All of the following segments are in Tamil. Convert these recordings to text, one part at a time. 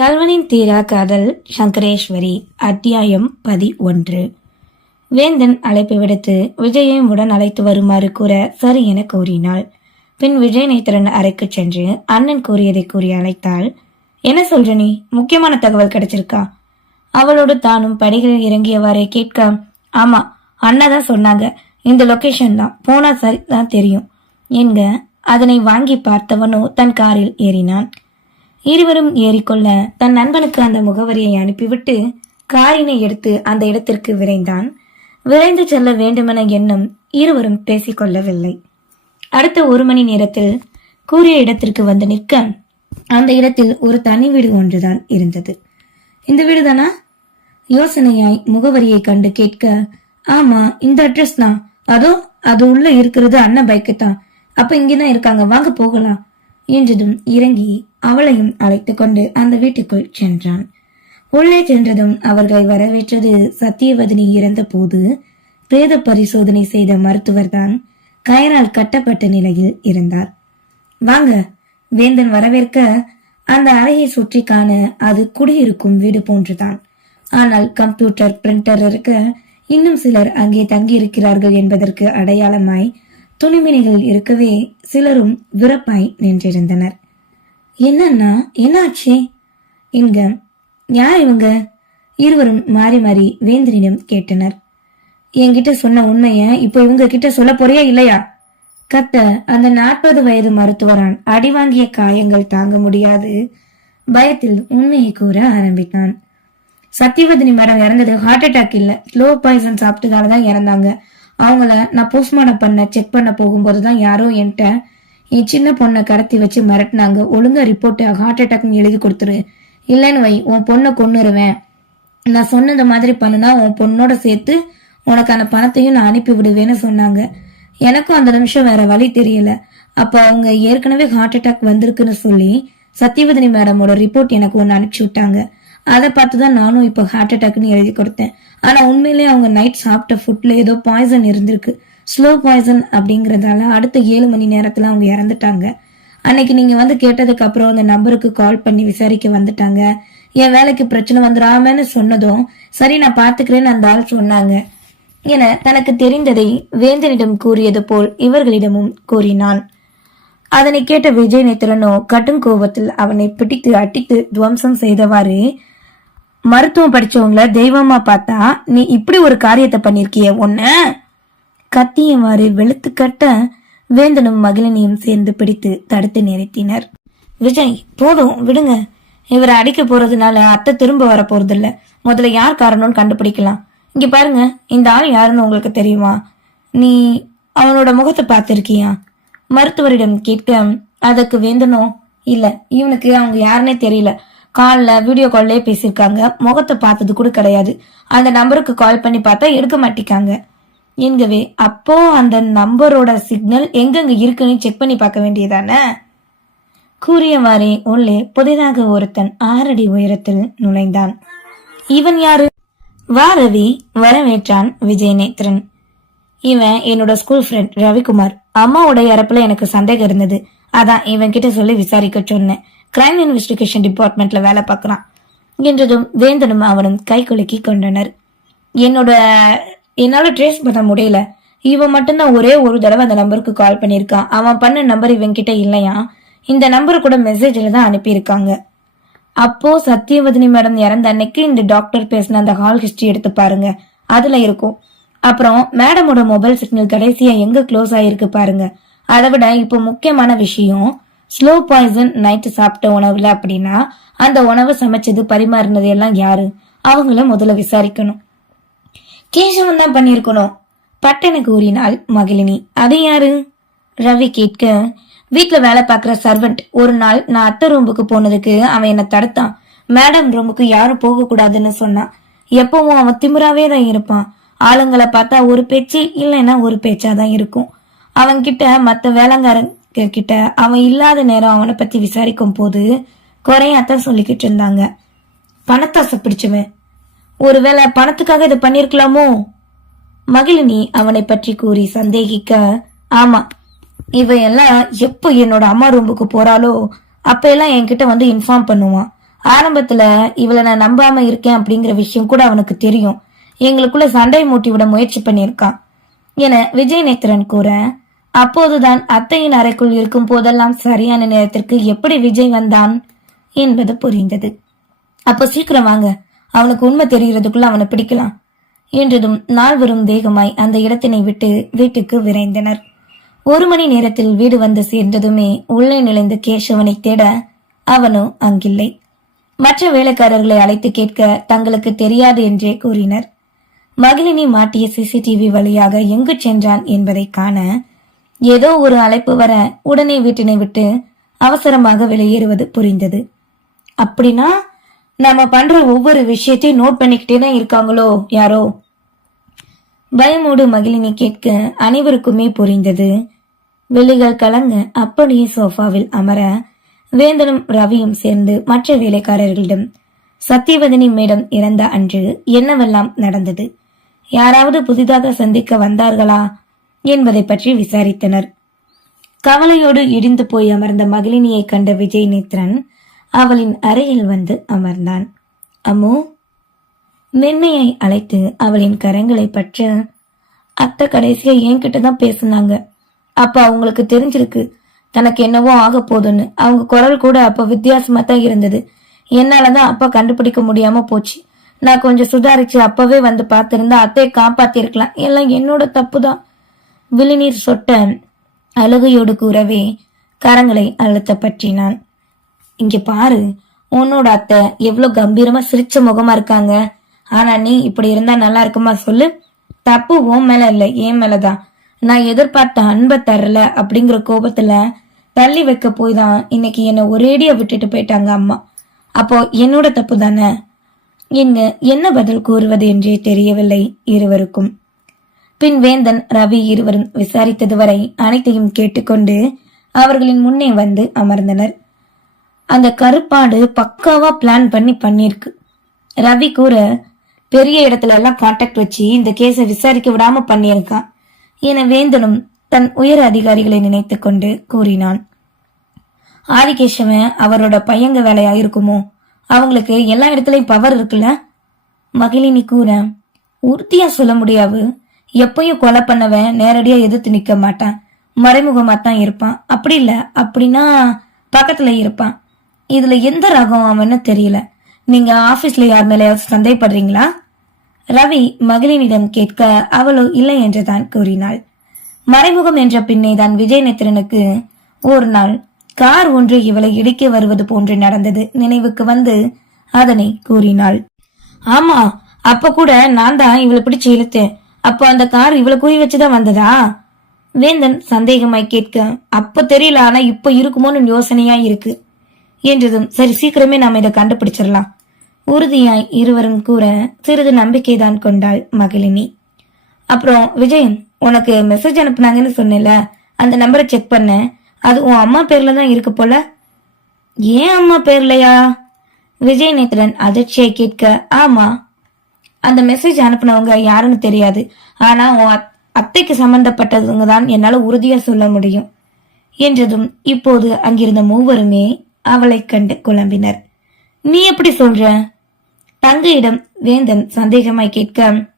கல்வனின் தீரா காதல் சங்கரேஸ்வரி அத்தியாயம் பதி ஒன்று வேந்தன் அழைப்பு விடுத்து விஜயையும் உடன் அழைத்து வருமாறு கூற சரி என கூறினாள். பின் விஜய் நேத்திரன் அறைக்கு சென்று அண்ணன் கூறியதை கூறி அழைத்தாள். என்ன சொல்ற நீ? முக்கியமான தகவல் கிடைச்சிருக்கா? அவளோடு தானும் படிகளில் இறங்கியவாறே கேட்க ஆமா அண்ணா தான் சொன்னாங்க. இந்த லொகேஷன் தான். போனா சரி தான் தெரியும். என்க? அதனை வாங்கி பார்த்தவனோ தன் காரில் ஏறினான். இருவரும் ஏறிக்கொள்ள தன் நண்பனுக்கு அந்த முகவரியை அனுப்பிவிட்டு காரினை எடுத்து அந்த இடத்திற்கு விரைந்தான். விரைந்து செல்ல வேண்டுமென எண்ணம் இருவரும் பேசிக்கொள்ளவில்லை. அடுத்த ஒரு மணி நேரத்தில் கூறிய இடத்திற்கு வந்து நிற்க அந்த இடத்தில் ஒரு தனி வீடு ஒன்றுதான் இருந்தது. இந்த வீடுதானா? யோசனையாய் முகவரியை கண்டு கேட்க ஆமா இந்த அட்ரஸ் தான். அதோ அது உள்ள இருக்கிறது அண்ணன் பைக்கு தான் அப்ப இங்கதான் இருக்காங்க. வாங்க போகலாம். என்றதும் இறங்கி அவளையும் அழைத்து கொண்டு அந்த வீட்டுக்குள் சென்றான். உள்ளே சென்றதும் அவர்களை வரவேற்றது சத்தியவதனி இறந்த போது பிரேத பரிசோதனை செய்த மருத்துவர்தான் கயரால் கட்டப்பட்ட நிலையில் இருந்தார். வாங்க வேந்தன் வரவேற்க அந்த அறையை சுற்றி காண அது குடியிருக்கும் வீடு போன்றுதான். ஆனால் கம்ப்யூட்டர் பிரிண்டர் இருக்க இன்னும் சிலர் அங்கே தங்கியிருக்கிறார்கள் என்பதற்கு அடையாளமாய் துணிமணிகள் இருக்கவே சிலரும் விறப்பாய் நின்றிருந்தனர். என்னன்னா என்னாச்சே? என்க யார் இவங்க? இருவரும் மாறி மாறி வேந்தனிடம் கேட்டனர். என்கிட்ட சொன்ன உண்மைய இப்போ இவங்க கிட்ட சொல்ல போறியா இல்லையா? கத்த அந்த நாற்பது வயது மருத்துவரான் அடி வாங்கிய காயங்கள் தாங்க முடியாது. பயத்தில் உண்மையை கூற ஆரம்பித்தான். சத்தியவதினி மரம் இறந்தது ஹார்ட் அட்டாக் இல்ல ஸ்லோ பாய்சன் சாப்பிட்டதால தான் இறந்தாங்க. அவங்கள நான் போஸ்ட்மார்டம் பண்ண செக் பண்ண போகும்போது தான் யாரோ என்கிட்ட என் சின்ன பொண்ணை கடத்தி வச்சு மிரட்டினாங்க. ஒழுங்கா ரிப்போர்ட் ஹார்ட் அட்டாக்னு எழுதி கொடுத்துரு. இல்லைன்னு வை உன் பொண்ணை கொன்னுருவேன். நான் சொன்னது மாதிரி பண்ணுனா உன் பொண்ணோட சேர்த்து உனக்கான பணத்தையும் நான் அனுப்பி விடுவேன்னு சொன்னாங்க. எனக்கும் அந்த நிமிஷம் வேற வழி தெரியல. அப்ப அவங்க ஏற்கனவே ஹார்ட் அட்டாக் வந்திருக்குன்னு சொல்லி சத்தியவதனி மேடமோட ரிப்போர்ட் எனக்கு ஒன்று அனுப்பிச்சு விட்டாங்க. அதை பார்த்து தான் நானும் இப்போ ஹார்ட் அட்டாக்னு எழுதி கொடுத்தேன். ஆனா உண்மையிலேயே அவங்க நைட் சாப்பிட்ட ஃபுட்ல ஏதோ பாய்சன் இருந்திருக்கு. ஸ்லோ பாய்சன் அப்படிங்கறதால அடுத்த ஏழு மணி நேரத்துல அவங்க இறந்துட்டாங்க. அன்னைக்கு நீங்க வந்து கேட்டதுக்கு அப்புறம் அந்த நம்பருக்கு கால் பண்ணி விசாரிக்க வந்துட்டாங்க. என் வேலைக்கு பிரச்சனை வந்துடாமன்னு சொன்னதும் சரி நான் பாத்துக்கிறேன்னு அந்த ஆள் சொன்னாங்க. என தனக்கு தெரிந்ததை வேந்தனிடம் கூறியது போல் இவர்களிடமும் கூறினான். அதனை கேட்ட விஜய் நேத்திரனோ கடும் கோபத்தில் அவனை பிடித்து அடித்து துவம்சம் செய்தவாறு மருத்துவம் படிச்சவங்கள தெய்வமா பார்த்தா நீ இப்படி ஒரு காரியத்தை பண்ணிருக்கிய உன்ன? கத்தியவாறு வெளுத்து கட்ட வேந்தனும் மகிழனியும் சேர்ந்து பிடித்து தடுத்து நிறுத்தினர். விஜய் போதும் விடுங்க. இவரை அடிக்க போறதுனால அத்தை திரும்ப வர போறதில்ல. முதல்ல யார் காரணம்னு கண்டுபிடிக்கலாம். இங்க பாருங்க இந்த ஆள் யாருன்னு உங்களுக்கு தெரியுமா? நீ அவனோட முகத்தை பார்த்திருக்கியா? மருத்துவரிடம் கேட்க அதற்கு வேந்தனோ? இல்ல இவனுக்கு அவங்க யாருன்னே தெரியல. காலில் வீடியோ கால்லேயே பேசியிருக்காங்க. முகத்தை பார்த்தது கூட கிடையாது. அந்த நம்பருக்கு கால் பண்ணி பார்த்தா எடுக்க மாட்டிக்காங்க. என்கவே அப்போ அந்த நம்பரோட சிக்னல் எங்கெங்க இருக்குன்னு செக் பண்ணி பார்க்க வேண்டியதானே? கூறியவாறே உள்ளே புதிதாக ஒருத்தன் ஆறடி உயரத்தில் நுழைந்தான். இவன் யாரு? வா ரவி. வரவேற்றான் விஜய் நேத்ரன் இவன் என்னோட ஸ்கூல் ஃப்ரெண்ட் ரவிக்குமார். அம்மாவோட இறப்புல எனக்கு சந்தேகம் இருந்தது. அதான் இவன் கிட்ட சொல்லி விசாரிக்க சொன்னேன். கிரைம் இன்வெஸ்டிகேஷன் டிபார்ட்மெண்ட்ல வேலை பார்க்குறான். என்றதும் வேந்தனும் அவனும் கை குலுக்கி கொண்டனர். என்னோட என்னால ட்ரேஸ் பண்ண முடியல. இவன் மட்டும்தான் ஒரே ஒரு தடவை அந்த நம்பருக்கு கால் பண்ணியிருக்கான். அவன் பண்ண நம்பர் இவன் கிட்ட இல்லையா? இந்த நம்பர் கூட மெசேஜில் தான் அனுப்பியிருக்காங்க. அப்போ சத்தியவதினி மேடம் இறந்த அன்னைக்கு இந்த டாக்டர் பேசின அந்த ஹால் ஹிஸ்டரி எடுத்து பாருங்க. அதுல இருக்கும். அப்புறம் மேடமோட மொபைல் சிக்னல் கடைசியா எங்க க்ளோஸ் ஆயிருக்கு பாருங்க. அதை விட இப்போ முக்கியமான விஷயம் ஸ்லோ பாய்சன் நைட்டு சாப்பிட்ட உணவுல அப்படின்னா அந்த உணவை சமைச்சது பரிமாறினது எல்லாம் யாரு? அவங்கள முதல்ல விசாரிக்கணும். கேசவன் தான் பண்ணியிருக்கணும். பட்டன கூறினாள் மகிழினி. அது யாரு? ரவி கேட்க வீட்டில் வேலை பார்க்குற சர்வெண்ட் ஒரு நாள் நான் அத்தை ரூமுக்கு போனதுக்கு அவன் என்னை தடுத்தான். மேடம் ரூமுக்கு யாரும் போக கூடாதுன்னு சொன்னான். எப்பவும் அவன் திமுறாவே தான் இருப்பான். ஆளுங்களை பார்த்தா ஒரு பேச்சு இல்லைன்னா ஒரு பேச்சா தான் இருக்கும். அவன்கிட்ட மற்ற வேலைங்காரன் கிட்ட அவன் இல்லாத நேரம் அவனை பத்தி விசாரிக்கும் போது குறையாத்தான் சொல்லிக்கிட்டு இருந்தாங்க. பணத்தாசை பிடிச்சவன். ஒருவேளை பணத்துக்காக இதை பண்ணிருக்கலாமோ மகிழினி அவனை பற்றி கூறி சந்தேகிக்க ஆமா இவ எல்லாம் எப்போ என்னோட அம்மா ரூமுக்கு போறாளோ அப்ப எல்லாம் என்கிட்ட வந்து இன்ஃபார்ம் பண்ணுவான். ஆரம்பத்துல இவளை நான் நம்பாம இருக்கேன் அப்படிங்கிற விஷயம் கூட அவனுக்கு தெரியும். எங்களுக்குள்ள சண்டை மூட்டி விட முயற்சி பண்ணியிருக்கான். என விஜய் நேத்திரன் கூற அப்போதுதான் அத்தையின் அறைக்குள் இருக்கும் போதெல்லாம் சரியான நேரத்திற்கு எப்படி விஜய் வந்தான் என்பது புரிந்தது. அப்போ சீக்கிரம் வாங்க. அவனுக்கு உண்மை தெரிகிறதுக்குள்ள அவனை பிடிக்கலாம் என்றதும் நால்வரும் வேகமாய் அந்த இடத்தினை விட்டு வீட்டுக்கு விரைந்தனர். ஒரு மணி நேரத்தில் வீடு வந்து சேர்ந்ததுமே உள்ளே நுழைந்த கேசவனை தேட அவனோ அங்கில்லை. மற்ற வேலைக்காரர்களை அழைத்து கேட்க தங்களுக்கு தெரியாது என்றே கூறினர். மகிழினி மாட்டிய சிசிடிவி வழியாக எங்கு சென்றான் என்பதை காண ஏதோ ஒரு அழைப்பு வர உடனே வீட்டினை விட்டு அவசரமாக வெளியேறுவது புரிந்தது. அப்படின்னா நம்ம பண்ற ஒவ்வொரு விஷயத்தையும் நோட் பண்ணிக்கிட்டே தான் இருக்காங்களோ யாரோ? பயமோடு மகிழினி கேட்க அனைவருக்குமே புரிந்தது. வெளிகள் கலங்க அப்படியே சோஃபாவில் அமர வேந்தனும் ரவியும் சேர்ந்து மற்ற வேலைக்காரர்களிடம் சத்தியவதனி மேடம் இறந்த அன்று என்னவெல்லாம் நடந்தது? யாராவது புதிதாக சந்திக்க வந்தார்களா? என்பதை பற்றி விசாரித்தனர். கவலையோடு இடிந்து போய் அமர்ந்த மகிழினியை கண்ட விஜய் நேத்ரன் அவளின் அறையில் வந்து அமர்ந்தான். அம்மு மென்மையை அழைத்து அவளின் கரங்களை பற்ற அத்தை கடைசியா என்கிட்ட தான் பேசுனாங்க. அப்ப அவங்களுக்கு தெரிஞ்சிருக்கு தனக்கு என்னவோ ஆக போதுன்னு. அவங்க குரல் கூட அப்ப வித்தியாசமா தான் இருந்தது. என்னாலதான் அப்பா கண்டுபிடிக்க முடியாம போச்சு. நான் கொஞ்சம் சுதாரிச்சு அப்பவே வந்து பார்த்திருந்தா அத்தையை காப்பாத்திருக்கலாம். எல்லாம் என்னோட தப்பு தான். விழிநீர் சொட்ட அழுகையோடு கூறவே கரங்களை அழுத்த பற்றினான். இங்க பாரு உன்னோட அத்தை எவ்வளோ கம்பீரமா சிரிச்ச முகமா இருக்காங்க. ஆனா நீ இப்படி இருந்தா நல்லா இருக்குமா சொல்லு. தப்பு உன் மேல இல்ல ஏன் மேலதான். நான் எதிர்பார்த்த அன்பை தரல அப்படிங்கிற கோபத்துல தள்ளி வைக்க போய் தான் இன்னைக்கு என்னை ஒரேடியா விட்டுட்டு போயிட்டாங்க அம்மா. அப்போ என்னோட தப்பு தானே? என்க என்ன பதில் கூறுவது என்றே தெரியவில்லை இருவருக்கும். பின் வேந்தன் ரவி இருவரும் விசாரித்தது வரை அனைத்தையும் கேட்டுக்கொண்டு அவர்களின் முன்னே வந்து அமர்ந்தனர். அந்த கருப்பாடு பக்காவா பிளான் பண்ணி பண்ணிருக்கு ரவி கூற பெரிய இடத்துல எல்லாம் கான்டாக்ட் வச்சு இந்த கேஸை விசாரிக்க விடாம பண்ணியிருக்கான். என வேந்தனும் தன் உயர் அதிகாரிகளை நினைத்து கொண்டு கூறினான். ஆதிகேஷவன் அவரோட பையங்க வேலையா இருக்குமோ அவங்களுக்கு எல்லா இடத்துலயும் பவர் இருக்குல்ல? மகிழினி கூற உறுதியா சொல்ல முடியாது. எப்பயும் கொலை பண்ணவன் நேரடியா எதிர்த்து நிக்க மாட்டான். மறைமுகமா தான் இருப்பான். அப்படி இல்ல அப்படின்னா பக்கத்துல இருப்பான். இதுல எந்த ரகம் அவன்னு தெரியல. நீங்க ஆபீஸ்ல யார் மேலேயாவது சந்தேகப்படுறீங்களா? ரவி மகளினிடம் கேட்க அவளோ இல்லை என்றுதான் கூறினாள். மறைமுகம் என்ற பின்னே தான் விஜயநேத்திரனுக்கு ஒரு நாள் கார் ஒன்று இவளை இடிக்க வருவது போன்று நடந்தது நினைவுக்கு வந்து அதனை கூறினாள். ஆமா அப்ப கூட நான் தான் இவளை பிடிச்சு இழுத்தேன். அப்போ அந்த கார் இவ்வளவு குறி வச்சுதான் வந்ததா? வேந்தன் சந்தேகமாய் கேட்க அப்ப தெரியல ஆனா இப்ப இருக்குமோன்னு யோசனையா இருக்கு. என்றதும் சரி சீக்கிரமே நாம இதை கண்டுபிடிச்சிடலாம். உறுதியாய் இருவரும் கூற சிறிது நம்பிக்கைதான் கொண்டாள் மகிழினி அப்புறம் விஜயன் உனக்கு மெசேஜ் அனுப்புனாங்கன்னு சொன்னேல அந்த நம்பரை செக் பண்ண. அது உன் அம்மா பேர்ல தான் இருக்கு போல. ஏன் அம்மா பேர்லையா? விஜய் நேத்திரன் அதிர்ச்சியை கேட்க ஆமா அந்த மெசேஜ் அனுப்புனவங்க யாருன்னு தெரியாது. ஆனா உன் அத்- அத்தைக்கு சம்பந்தப்பட்டதுங்க தான் என்னால உறுதியா சொல்ல முடியும். என்றதும் இப்போது அங்கிருந்த மூவருமே அவளை கண்டு குழம்பினர். நீ எப்படி சொல்ற? தங்கையிடம் வேந்தன் சந்தேகமாய் கேட்க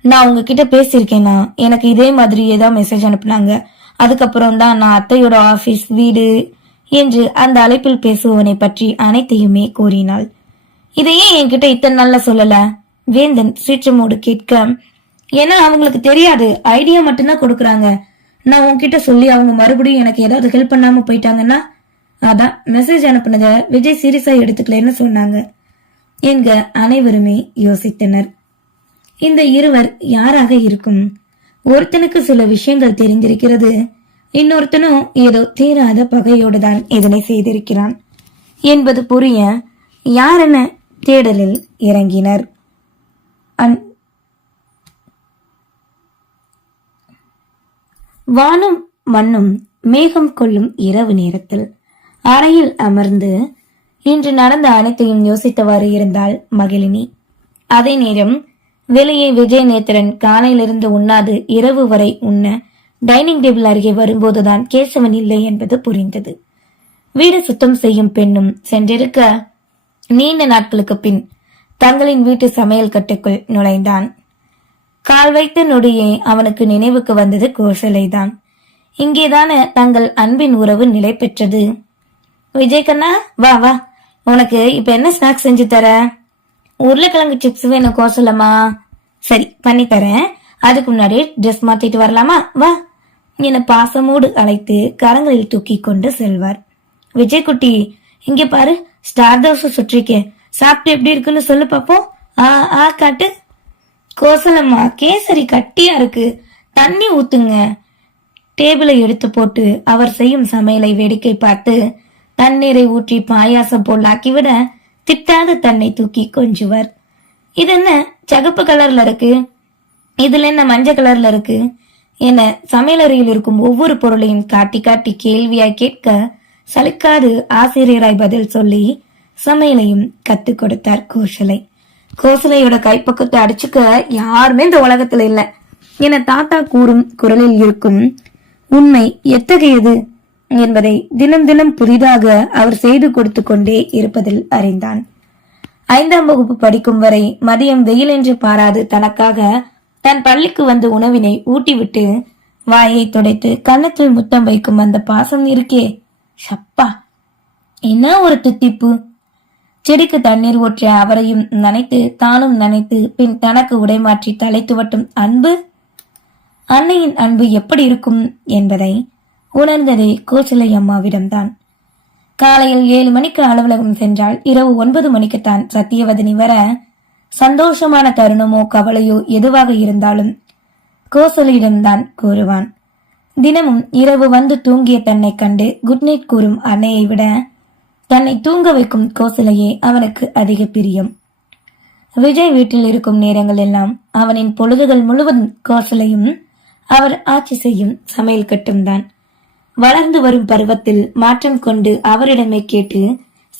நான் உங்ககிட்ட பேசியிருக்கேனா? எனக்கு இதே மாதிரியே தான் மெசேஜ் அனுப்புனாங்க. அதுக்கப்புறம் தான் நான் அத்தையோட ஆபீஸ் வீடு என்று அந்த அழைப்பில் பேசுபவனை பற்றி அனைத்தையுமே கூறினாள். இதையே என்கிட்ட இத்தனை நாள்ல சொல்லல? வேந்தன் சீற்றமோடு கேட்க ஏன்னா அவங்களுக்கு தெரியாது ஐடியா மட்டும்தான் கொடுக்குறாங்க. நான் உன்கிட்ட சொல்லி அவங்க மறுபடியும் எனக்கு ஏதாவது ஹெல்ப் பண்ணாம போயிட்டாங்கன்னா அதான் மெசேஜ் அனுப்புனத விஜய் சீரியஸா எடுத்துக்கலன்னு சொன்னாங்க. என்க அனைவருமே யோசித்தனர். இந்த இருவர் யாராக இருக்கும்? ஒருத்தனுக்கு சில விஷயங்கள் தெரிந்திருக்கிறது. இன்னொருத்தனும் ஏதோ தீராத பகையோடு தான் இதனை செய்திருக்கிறான். என்பது புரிய யாரென தேடலில் இறங்கினர். வானும் மண்ணும் மேகம் கொள்ளும் இரவு நேரத்தில் அறையில் அமர்ந்து இன்று நடந்த அனைத்தையும் யோசித்தவாறு இருந்தால் மகிழினி. அதே நேரம் வெளியே விஜயநேத்திரன் காலையிலிருந்து உண்ணாது இரவு வரை உண்ண டைனிங் டேபிள் அருகே வரும்போதுதான் கேசவன் இல்லை என்பது புரிந்தது. வீடு சுத்தம் செய்யும் பெண்ணும் சென்றிருக்க நீண்ட நாட்களுக்கு பின் தங்களின் வீட்டு சமையல் கட்டுக்குள் நுழைந்தான். கால் வைத்த நொடியே அவனுக்கு நினைவுக்கு வந்தது கோசலைதான். இங்கேதானே தங்கள் அன்பின் உறவு நிலை பெற்றது. விஜய் கண்ணா வா வா. உனக்கு இப்ப என்ன ஸ்நாக்ஸ் செஞ்சு தர? உருளைக்கிழங்கு சிப்ஸ் வேணும் கோசலமா சரி பண்ணி தரேன். அதுக்கு முன்னாடி ட்ரெஸ் மாத்திட்டு வரலாமா? வா. என பாசமோடு அழைத்து கரங்களில் தூக்கி கொண்டு செல்வார். விஜய் குட்டி இங்க பாரு ஸ்டார் தோசை சுற்றிருக்கேன். சாப்பிட்டு எப்படி இருக்குன்னு சொல்லு பாப்போம். ஆ ஆ காட்டு. கோசலம்மா கேசரி கட்டியா இருக்கு. தண்ணி ஊத்துங்க. டேபிளை எடுத்து போட்டு அவர் செய்யும் சமையலை வேடிக்கை பார்த்து தண்ணீரை ஊற்றி பாயாசம் போல் ஆக்கிவிட திட்டாத தன்னை தூக்கி கொஞ்சுவர். இது என்ன சகப்பு கலர்ல இருக்கு? இதுல என்ன மஞ்சள் கலர்ல இருக்கு? என சமையலறையில் இருக்கும் ஒவ்வொரு பொருளையும் காட்டி காட்டி கேள்வியாய் கேட்க சலிக்காது ஆசிரியராய் பதில் சொல்லி சமையலையும் கத்து கொடுத்தார் கோசலை கோசலையோட கைப்பக்கத்தை அடிச்சுக்க யாருமே இந்த உலகத்துல இல்ல. என தாத்தா கூறும் குரலில் இருக்கும் உண்மை எத்தகையது? என்பதை தினம் தினம் புதிதாக அவர் செய்து கொடுத்து கொண்டே இருப்பதில் அறிந்தான். ஐந்தாம் வகுப்பு படிக்கும் வரை மதியம் வெயில் என்று பாராது தனக்காக தன் பள்ளிக்கு வந்த உணவினை ஊட்டிவிட்டு வாயை துடைத்து கன்னத்தில் முத்தம் வைக்கும் அந்த பாசம் இருக்கே. ஷப்பா! என்ன ஒரு தித்திப்பு! செடிக்கு தண்ணீர் ஊற்றிய அவரையும் நனைத்து தானும் நனைத்து பின் தனக்கு உடை மாற்றி தலை துவட்டும் அன்பு அன்னையின் அன்பு எப்படி இருக்கும் என்பதை உணர்ந்ததே கோசலை அம்மாவிடம்தான். காலையில் ஏழு மணிக்கு அலுவலகம் சென்றால் இரவு ஒன்பது மணிக்குத்தான் சத்தியவதனி வர சந்தோஷமான தருணமோ கவலையோ எதுவாக இருந்தாலும் கோசலிடம்தான் கூறுவான். தினமும் இரவு வந்து தூங்கிய தன்னை கண்டு குட் நைட் கூறும் அன்னையை விட தன்னை தூங்க வைக்கும் கோசலையே அவனுக்கு அதிக பிரியம். விஜய் வீட்டில் இருக்கும் நேரங்கள் எல்லாம் அவனின் பொழுதுகள் முழுவதும் கோசலையும் அவர் ஆட்சி செய்யும் சமையல் கட்டும்தான் வளர்ந்து வரும் பருவத்தில் மாற்றம் கொண்டு அவரிடமே கேட்டு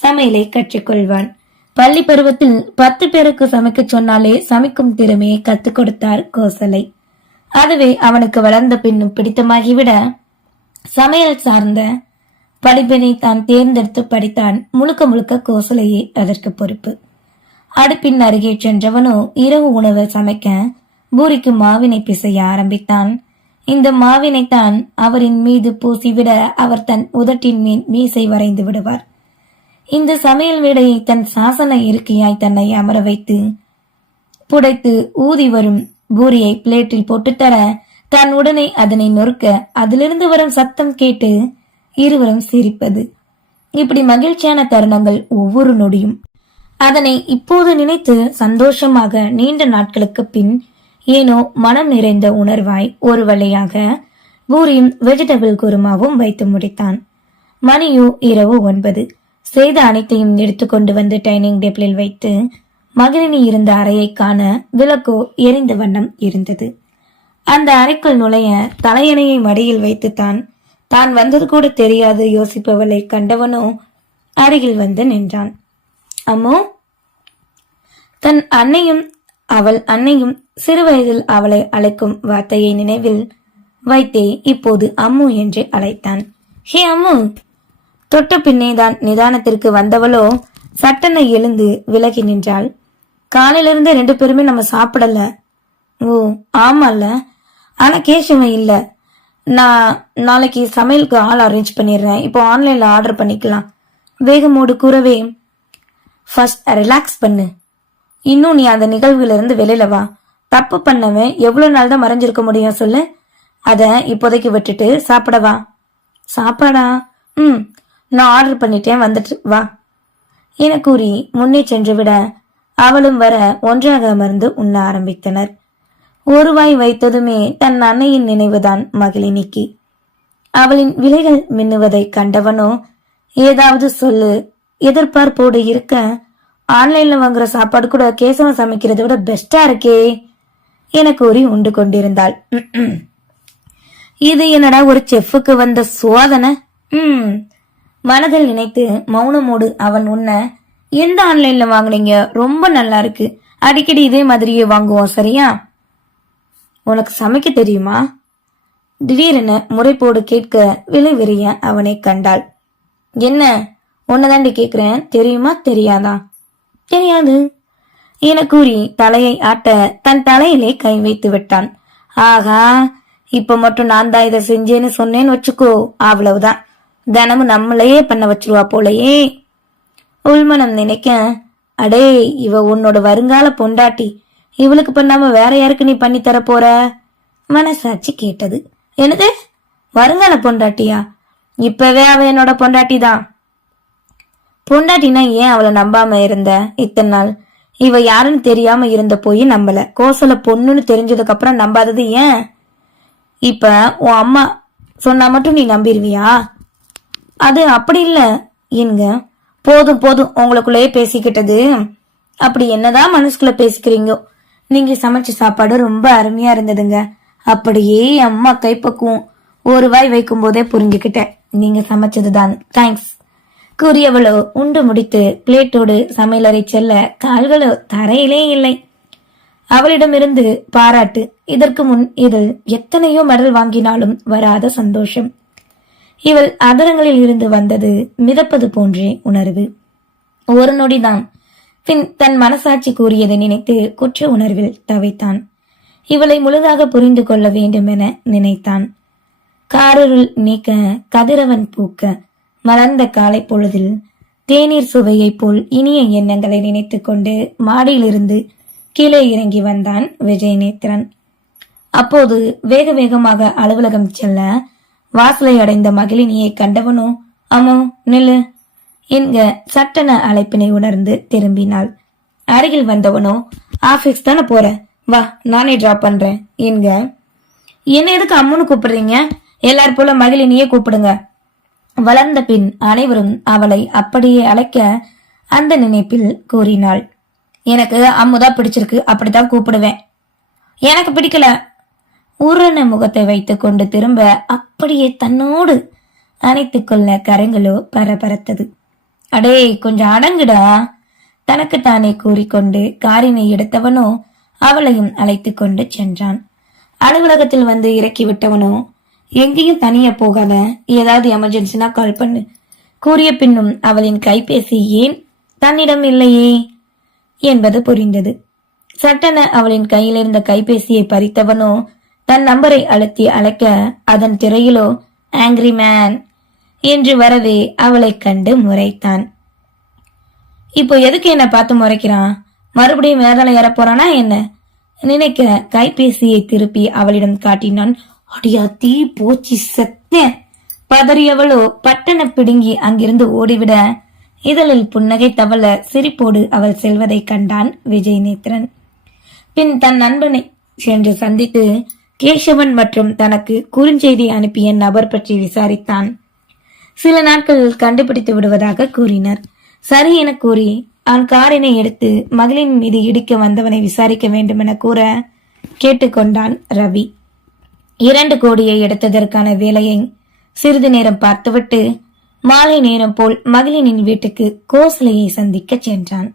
சமையலை கற்றுக்கொள்வான் பள்ளி பருவத்தில் பத்து பேருக்கு சமைக்க சொன்னாலே சமைக்கும் திறமையை கத்துக் கொடுத்தார் கோசலை. அதுவே அவனுக்கு வளர்ந்த பின்னும் பிடித்தமாகிவிட சமையல் சார்ந்த படிப்பினை தான் தேர்ந்தெடுத்து படித்தான் முழுக்க முழுக்க கோசலையே அதற்கு பொறுப்பு. அடுப்பின் அருகே சென்றவனோ இரவு உணவு சமைக்க பூரிக்கு மாவினை பிசைய ஆரம்பித்தான். இந்த மாவினைத்தான் அவரின் மீது பூசிவிட அவர் தன் உதட்டின் மீன் மீசை வரைந்து விடுவார். இந்த சமையல் வேடையை தன் சாசன இருக்கையாய் தன்னை அமர வைத்து புடைத்து ஊதி வரும் பூரியை பிளேட்டில் போட்டுத்தர தான் உடனே அதனை நொறுக்க அதிலிருந்து வரும் சத்தம் கேட்டு இருவரும் சிரிப்பது. இப்படி மகிழ்ச்சியான தருணங்கள் ஒவ்வொரு நொடியும். அதனை இப்போது நினைத்து சந்தோஷமாக நீண்ட நாட்களுக்கு பின் ஏனோ மனம் நிறைந்த உணர்வாய் ஒரு வழியாக பூரியும் வெஜிடபிள் குருமாவும் வைத்து முடித்தான். மணியோ இரவு ஒன்பது. செய்த அனைத்தையும் எடுத்துக்கொண்டு வந்து டைனிங் டேபிளில் வைத்து மகிழினி இருந்த அறையை காண விளக்கோ எரிந்த வண்ணம் இருந்தது. அந்த அறைக்குள் நுழைய தலையணையை மடியில் வைத்துத்தான் தான் வந்தது கூட தெரியாது யோசிப்பவளை கண்டவனோ அருகில் வந்து நின்றான். அம்மோ தன் அன்னையும் அவள் அன்னையும் சிறுவயதில் அவளை அழைக்கும் வார்த்தையை நினைவில் வைத்தே இப்போது அம்மு என்று அழைத்தான். ஹே அம்மு தொட்ட பின்னேதான் நிதானத்திற்கு வந்தவளோ சட்டனை எழுந்து விலகி நின்றாள். காலையிலிருந்து ரெண்டு பேருமே நம்ம சாப்பிடல. ஓ ஆமால ஆனா கேஷவன் இல்ல. நான் நாளைக்கு சமையலுக்கு ஆள் அரேஞ்ச் பண்ணிடுறேன். இப்போ ஆன்லைனில் ஆர்டர் பண்ணிக்கலாம். வேகமோடு கூறவே ஃபர்ஸ்ட் ரிலாக்ஸ் பண்ணு. இன்னும் நீ அந்த நிகழ்வுலேருந்து வெளியில வா. தப்பு பண்ணவன் எவ்வளோ நாள் தான் மறைஞ்சிருக்க முடியும் சொல்லு. அதை இப்போதைக்கு விட்டுட்டு சாப்பிடவா சாப்பாடா? ம் நான் ஆர்டர் பண்ணிட்டேன். வந்துட்டு வா. என கூறி முன்னே சென்று விட அவளும் வர ஒன்றாக அமர்ந்து உண்ண ஆரம்பித்தனர். ஒருவாய் வைத்ததுமே தன் அன்னையின் நினைவுதான் மகிழினிக்கு அவளின் விலைகள் மின்னுவதை கண்டவனோ ஏதாவது சொல்லு எதிர்பார்ப்போடு இருக்க ஆன்லைன்ல வாங்குற சாப்பாடு கூட கேசவன் சமைக்கிறதை விட பெஸ்டா இருக்கே என கூறி உண்டு கொண்டிருந்தாள். இது என்னடா ஒரு செஃப்புக்கு வந்த சோதனை ம். மனதில் நினைத்து மௌனமோடு அவன் உன்ன எந்த ஆன்லைன்ல வாங்குனீங்க? ரொம்ப நல்லா இருக்கு. அடிக்கடி இதே மாதிரியே வாங்குவோம் சரியா? உனக்கு சமைக்க தெரியுமா? திடீரென முறைப்போடு கேட்க விலைவிறிய அவனை கண்டாள். என்ன உன்னதாண்டி கேக்குறேன் தெரியுமா தெரியாதா? தெரியாது. என கூறி தலையை ஆட்ட தன் தலையிலே கை வைத்து விட்டான். ஆகா இப்ப மட்டும் நான் தான் இதை செஞ்சேன்னு சொன்னேன்னு வச்சுக்கோ அவ்வளவுதான். தினமும் நம்மளையே பண்ண வச்சிருவா போலயே. உள்மனம் நினைக்க அடே இவ உன்னோட வருங்கால பொண்டாட்டி. இவளுக்கு பண்ணாம வேற யாருக்கு நீ பண்ணி தர போற? மனசாட்சி கேட்டது. என்னது? வருங்கால பொண்டாட்டியா? இப்பவே அவ என்னோட பொண்டாட்டி தான் பொண்டாட்டினா ஏன் அவளை நம்பாம இருந்த இத்தனை நாள்? இவ யாருன்னு தெரியாம இருந்த போய் நம்பல. கோசல பொண்ணுன்னு தெரிஞ்சதுக்கு அப்புறம் நம்பாதது ஏன்? இப்ப உன் அம்மா சொன்னா மட்டும் நீ நம்பிடுவியா அது அப்படி இல்ல. என்க போதும் போதும் உங்களுக்குள்ளேயே பேசிக்கிட்டது. அப்படி என்னதான் மனசுக்குள்ள பேசிக்கிறீங்க? நீங்க சமைச்ச சாப்பாடு ரொம்ப அருமையா இருந்ததுங்க. அப்படியே அம்மா கைப்பக்குவோம் ஒரு வாய் வைக்கும் போதே புரிஞ்சுக்கிட்டேன். நீங்க சமைச்சதுதான். தேங்க்ஸ் கூறியவளோ உண்டு முடித்து பிளேட்டோடு சமையலறை செல்ல கால்களோ தரையிலே இல்லை. அவளிடமிருந்து பாராட்டு. இதற்கு முன் இதில் எத்தனையோ மெடல் வாங்கினாலும் வராத சந்தோஷம். இவள் அதரங்களில் இருந்து வந்தது மிதப்பது போன்றே உணர்வு. ஒரு நொடிதான். பின் தன் மனசாட்சி கூறியதை நினைத்து குற்ற உணர்வில் தவித்தான். இவளை முழுதாக புரிந்து கொள்ள வேண்டும் என நினைத்தான். காரருள் நீக்க கதிரவன் பூக்க மலர்ந்த காலை பொழுதில் தேநீர் சுவையைப் போல் இனிய எண்ணங்களை நினைத்துக் கொண்டு மாடியிலிருந்து கீழே இறங்கி வந்தான் விஜயநேத்திரன். அப்போது வேக வேகமாக அலுவலகம் செல்ல வாசலை அடைந்த மகிழினியை கண்டவனோ அம்மோ நில்லு. என்க சட்டன அழைப்பினை உணர்ந்து திரும்பினாள். அருகில் வந்தவனோ ஆபீஸ் தானே போற? வா நானே டிராப் பண்றேன் என்க. என்ன எதுக்கு அம்முன்னு கூப்பிடுறீங்க? எல்லார் போல மகிழினியே கூப்பிடுங்க. வளர்ந்த பின் அனைவரும் அவளை அப்படியே அழைக்க அந்த நினைப்பில் கூறினாள். எனக்கு அம்முதான் பிடிச்சிருக்கு அப்படித்தான் கூப்பிடுவேன். எனக்கு பிடிக்கல. உருண முகத்தை வைத்து கொண்டு திரும்ப அப்படியே தன்னோடு அணைத்துக்கொள்ள கரங்களோ பரபரத்தது. அடே கொஞ்சம் அடங்குடா. தனக்கு தானே கூறிக்கொண்டு காரினை எடுத்தவனோ அவளையும் அழைத்து கொண்டு சென்றான். அலுவலகத்தில் வந்து இறக்கி விட்டவனோ எங்கேயும் தனியா போகாத ஏதாவது எமர்ஜென்சினா கால் பண்ணு. கூறிய பின்னும் அவளின் கைபேசி ஏன் தன்னிடம் இல்லையே என்பது புரிந்தது. சட்டென அவளின் கையில் இருந்த கைபேசியை பறித்தவனோ தன் நம்பரை அழுத்தி அழைக்க அதன் திரையிலோ ஆங்கிரி மேன் என்று வரவே அவளைக் கண்டு முறைத்தான். இப்போ எதுக்கு என்ன பார்த்து முறைக்கிறான்? மறுபடியும் வேதனை ஏற போறானா என்ன? நினைக்க கைபேசியை திருப்பி அவளிடம் காட்டினான். அடியா தீ போச்சு செத்தேன் பதறியவளோ பட்டண பிடுங்கி அங்கிருந்து ஓடிவிட இதழில் புன்னகை தவள சிரிப்போடு அவள் செல்வதை கண்டான் விஜய் நேத்ரன் பின் தன் நண்பனை சென்று சந்தித்து கேசவன் மற்றும் தனக்கு குறுஞ்செய்தி அனுப்பிய நபர் பற்றி விசாரித்தான். சில நாட்களில் கண்டுபிடித்து விடுவதாக கூறினர். சரி என கூறி அவன் காரினை எடுத்து மகளின் மீது இடிக்க வந்தவனை விசாரிக்க வேண்டும் என கூற கேட்டுக்கொண்டான் ரவி. இரண்டு கோடியை எடுத்ததற்கான வேலையை சிறிது நேரம் பார்த்துவிட்டு மாலை நேரம் போல் மகளினின் வீட்டுக்கு கோசலையை சந்திக்க சென்றான்.